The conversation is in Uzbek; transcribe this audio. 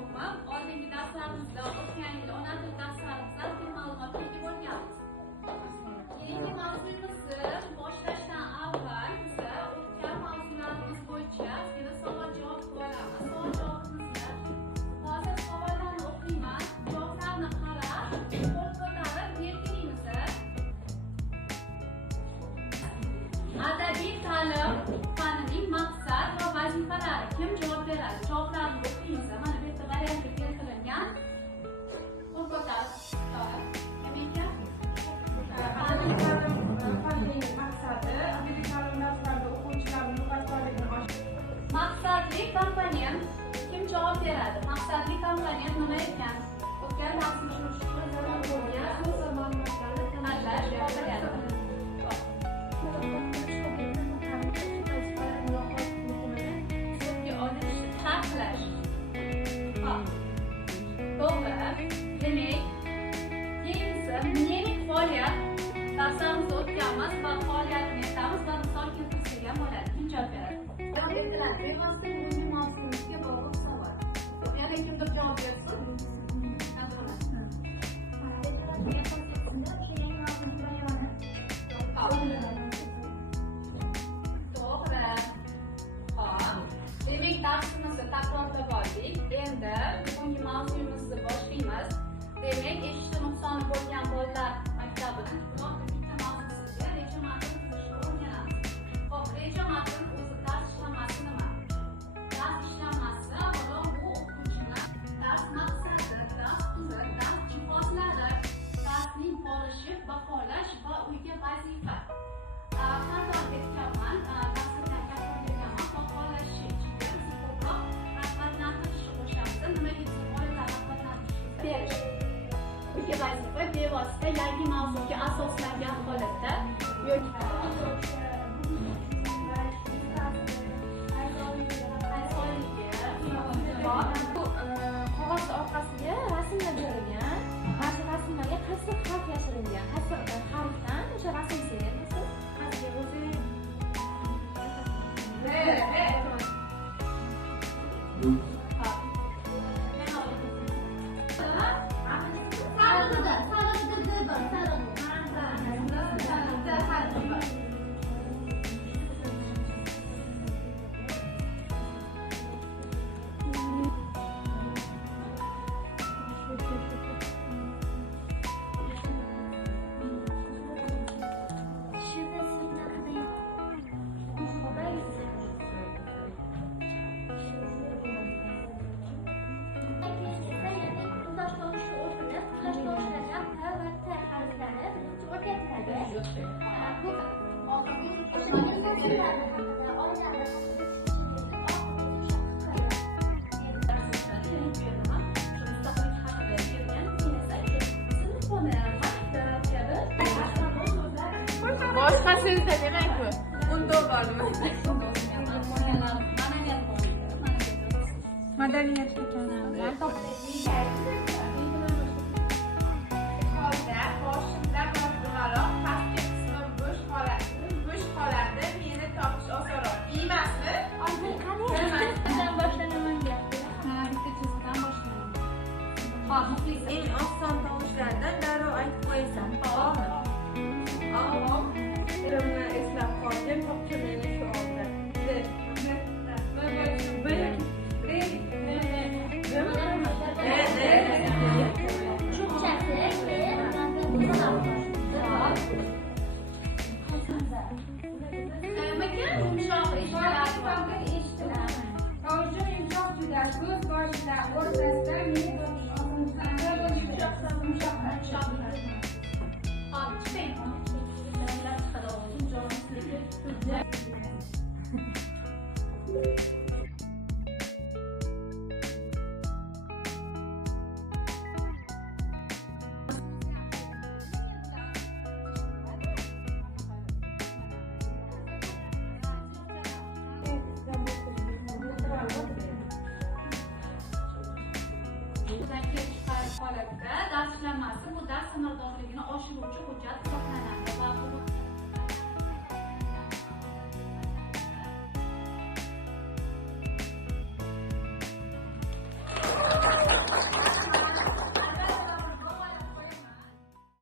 umuman oldingi darslarimizda o'tgan yil ona tili darslarimizdan bir ma'lumotga ega bo'lganmiz. Keyingi mavzuyimizni boshlashdan avval biza o'tgan mavzularimiz bo'yicha ozgina savol-javob qilamiz. Savol-javobimizni hozir savollarni o'qiyman, javoblarni qarab, qo'l ko'tarib belgilaymiz. Adabiy ta'lim fanining maqsad va vazifalari kim javob beradi? Javoblarni o'qiymiz. Mana bu yerda variantga keltirilgan. Qo'l ko'tarib kim ekan? Adabiy ta'lim fanining maqsadi adabiy ta'lim darslarida o'quvchilarning muvaffaqiyatini oshirish. Maqsadli komponent kim javob beradi? Maqsadli komponent nima ekan? O'tgan darsimiz shu zaman bo'lgan so'z ma'lumotlarni tanlash qobiliyati. Ta'kidlash. To'g'ri. Demak, keyingi mening faoliyat darsimizda o'tganmiz va faoliyatni aytamiz va misol keltirsak bo'ladi. Kim javob beradi? Bevosita bugungi mavzumizga bog'liq savol. Yana kimdir javob bersin? Demek darsimizni takrorlab oldik. Endi bugungi mavzuyimizni boshlaymiz. Demak, eshitish nuqsoni bo'lgan bolalar maktabida bitta mavzusiga reja matn tuzishni o'rganamiz. Xo'p, reja matn o'zi dars ishlamasi nima? Dars ishlamasi avvalo bu o'quvchini dars maqsadi, dars turi, dars jihozlari, darsning borishi, baholash va uyga vazifa. Qanday aytganman, darslardan gapirganman, baholash uyga vazifa bevosita yangi mavzuga asoslangan holatda yoki qog'oz orqasiga rasmlar berilgan. Rasmlarga qaysi harf yashiringan? Qaysi harfdan o'sha rasm chizilgan? Boshqa so'zda demak-ku. Unda bormi? Madaniyat ekan. Holda boshimda mavzularroq pastki qismi bo'sh qoladi. Meni topish osonroq. Emasmi? Qanday boshlanaman gap? bitta chizgidan boshlanaman. Xo'p, muxlis. Eng oson tovushlardan darrov aytib qo'yasan. To'g'rimi? Elimni eslab qolgan topchirini shu oldi. So'z boshida o'rtasida meni holatda dars ishlanmasi bu dars samaradorligini oshiruvchi hujjat